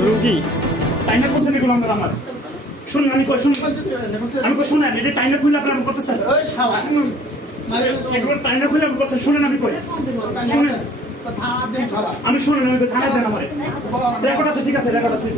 রুগী তাই না করছেন এগুলো আমরা আমার শুনুন আমি কই শুনেন এটা টাইনা খুলে আপনারা করতেছেন একবার টাইনা খুলে আপনি করছেন শুনেন আমি কই শুনেন আমি শুনেন আমি থানায় দেন আমার রেকর্ড আছে ঠিক আছে রেকর্ড আছে